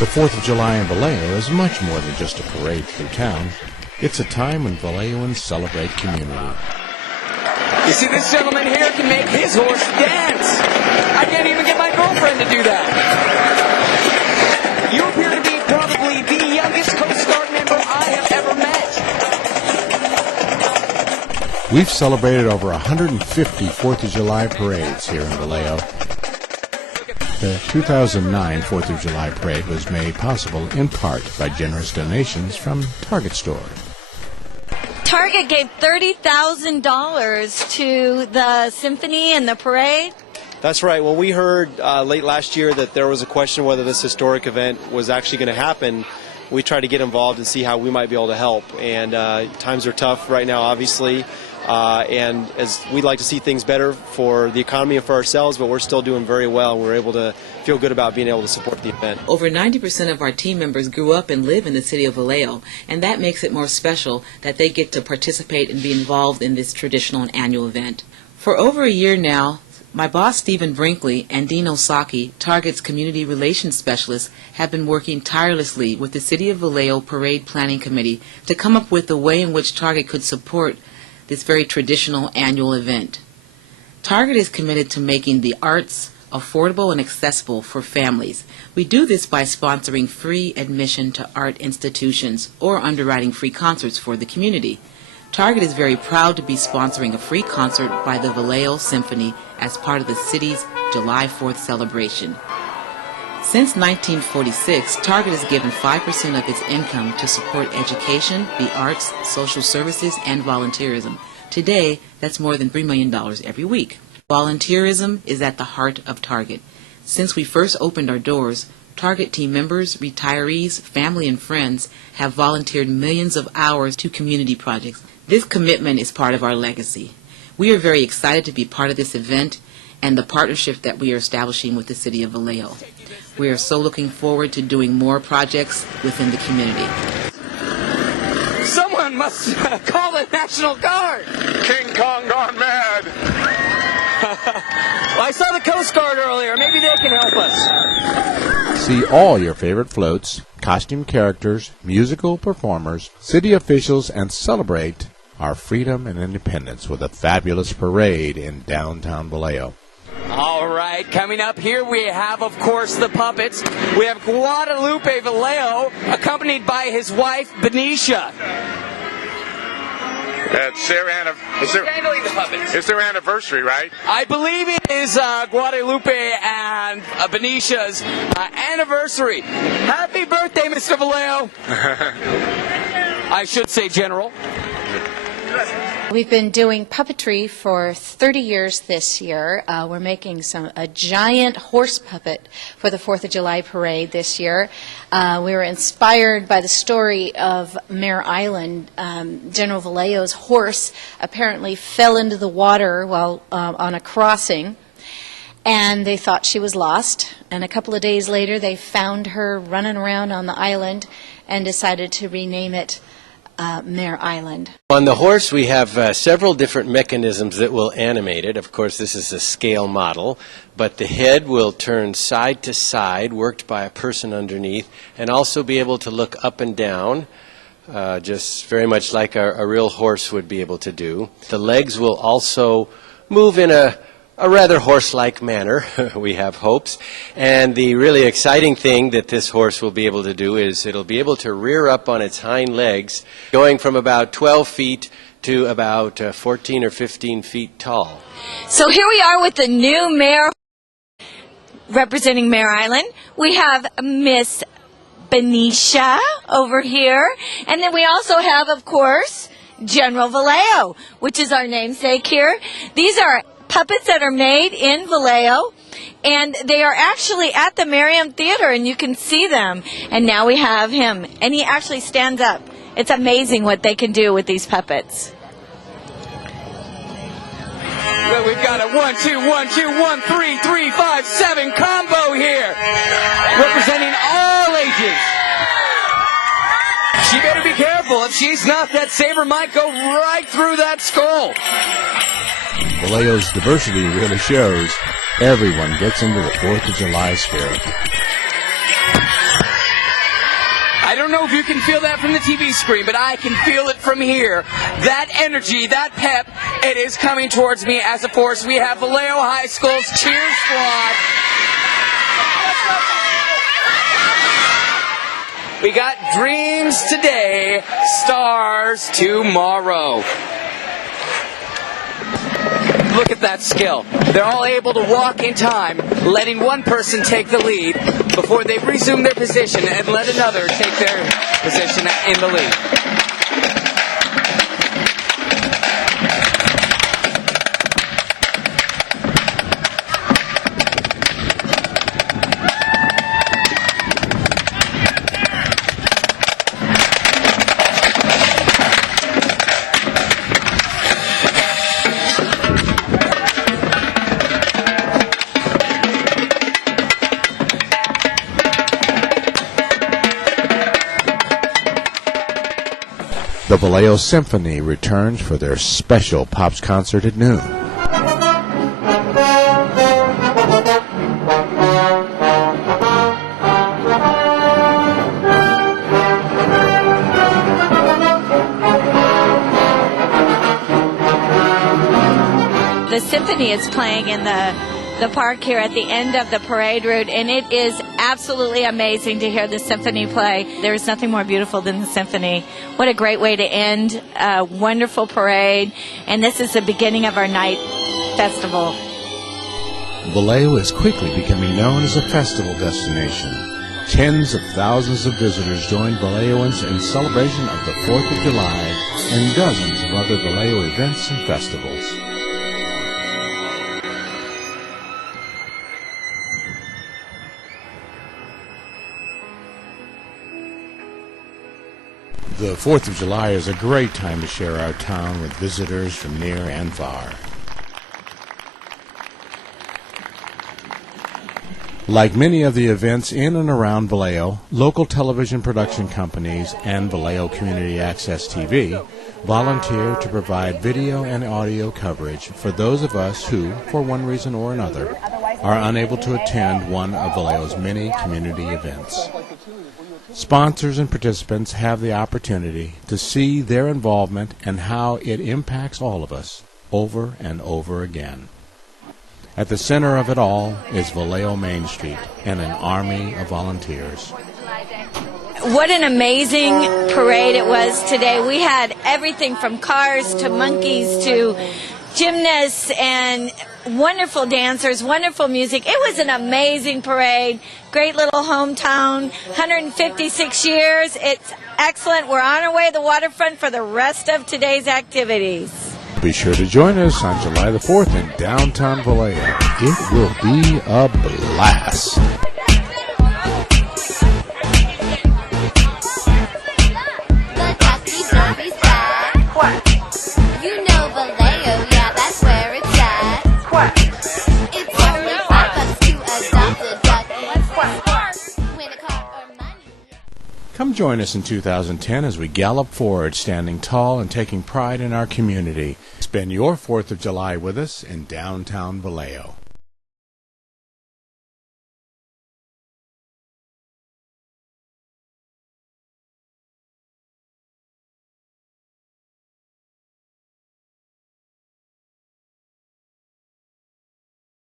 The 4th of July in Vallejo is much more than just a parade through town. It's a time when Vallejoans celebrate community. You see, this gentleman here can make his horse dance. I can't even get my girlfriend to do that. You appear to be probably the youngest Coast Guard member I have ever met. We've celebrated over 150 4th of July parades here in Vallejo. The 2009 4th of July parade was made possible in part by generous donations from Target Store. Target gave $30,000 to the symphony and the parade. That's right. When we heard late last year that there was a question whether this historic event was actually going to happen, we tried to get involved and see how we might be able to help. And times are tough right now, obviously. And as we'd like to see things better for the economy and for ourselves, but we're still doing very well. We're able to feel good about being able to support the event. Over 90% of our team members grew up and live in the city of Vallejo, and that makes it more special that they get to participate and be involved in this traditional and annual event. For over a year now, my boss Stephen Brinkley and Dean Osaki, Target's Community Relations Specialist, have been working tirelessly with the City of Vallejo Parade Planning Committee to come up with a way in which Target could support this very traditional annual event. Target is committed to making the arts affordable and accessible for families. We do this by sponsoring free admission to art institutions or underwriting free concerts for the community. Target is very proud to be sponsoring a free concert by the Vallejo Symphony as part of the city's July 4th celebration. Since 1946, Target has given 5% of its income to support education, the arts, social services, and volunteerism. Today, that's more than $3 million every week. Volunteerism is at the heart of Target. Since we first opened our doors, Target team members, retirees, family, and friends have volunteered millions of hours to community projects. This commitment is part of our legacy. We are very excited to be part of this event and the partnership that we are establishing with the City of Vallejo. We are so looking forward to doing more projects within the community. Someone must call the National Guard. King Kong gone mad. Well, I saw the Coast Guard earlier. Maybe they can help us. See all your favorite floats, costume characters, musical performers, city officials, and celebrate our freedom and independence with a fabulous parade in downtown Vallejo. All right, coming up here we have, of course, the puppets. We have Guadalupe Vallejo, accompanied by his wife, Benicia. It's Handling the puppets. It's their anniversary, right? I believe it is Guadalupe and Benicia's anniversary. Happy birthday, Mr. Vallejo. I should say, General. We've been doing puppetry for 30 years this year. We're making a giant horse puppet for the 4th of July parade this year. We were inspired by the story of Mare Island. General Vallejo's horse apparently fell into the water while on a crossing, and they thought she was lost. And a couple of days later, they found her running around on the island and decided to rename it Mare Island. On the horse, we have several different mechanisms that will animate it. Of course, this is a scale model, but the head will turn side to side, worked by a person underneath, and also be able to look up and down, just very much like a real horse would be able to do. The legs will also move in a rather horse-like manner, we have hopes. And the really exciting thing that this horse will be able to do is it'll be able to rear up on its hind legs, going from about 12 feet to about 14 or 15 feet tall. So here we are with the new mayor representing Mare Island. We have Miss Benicia over here. And then we also have, of course, General Vallejo, which is our namesake here. These are puppets that are made in Vallejo, and they are actually at the Merriam Theater, and you can see them. And now we have him, and he actually stands up. It's amazing what they can do with these puppets. Well, we've got a 1, 2, 1, 2, 1, 3, 3, 5, 7 combo here, representing all ages. She better be careful. If she's not, that saber might go right through that skull. Vallejo's diversity really shows. Everyone gets into the 4th of July spirit. don't know if you can feel that from the TV screen, but I can feel it from here. That energy, that pep, it is coming towards me as a force. We have Vallejo High School's cheer squad. We got dreams today, stars tomorrow. Look at that skill. They're all able to walk in time, letting one person take the lead before they resume their position and let another take their position in the lead. The Vallejo Symphony returns for their special Pops concert at noon. The symphony is playing in the park here at the end of the parade route, and it is absolutely amazing to hear the symphony play. There is nothing more beautiful than the symphony. What a great way to end a wonderful parade, and this is the beginning of our night festival. Vallejo is quickly becoming known as a festival destination. Tens of thousands of visitors join Vallejoans in celebration of the 4th of July and dozens of other Vallejo events and festivals. The 4th of July is a great time to share our town with visitors from near and far. Like many of the events in and around Vallejo, local television production companies and Vallejo Community Access TV volunteer to provide video and audio coverage for those of us who, for one reason or another, are unable to attend one of Vallejo's many community events. Sponsors and participants have the opportunity to see their involvement and how it impacts all of us over and over again. At the center of it all is Vallejo Main Street and an army of volunteers. What an amazing parade it was today. We had everything from cars to monkeys to gymnasts and wonderful dancers, wonderful music. It was an amazing parade. Great little hometown, 156 years. It's excellent. We're on our way to the waterfront for the rest of today's activities. Be sure to join us on July the 4th in downtown Vallejo. It will be a blast. You know Vallejo, yeah, that's where it's at. It's only $5 to adopt a duck. Win a car or money. Come join us in 2010 as we gallop forward, standing tall and taking pride in our community. Spend your 4th of July with us in downtown Vallejo.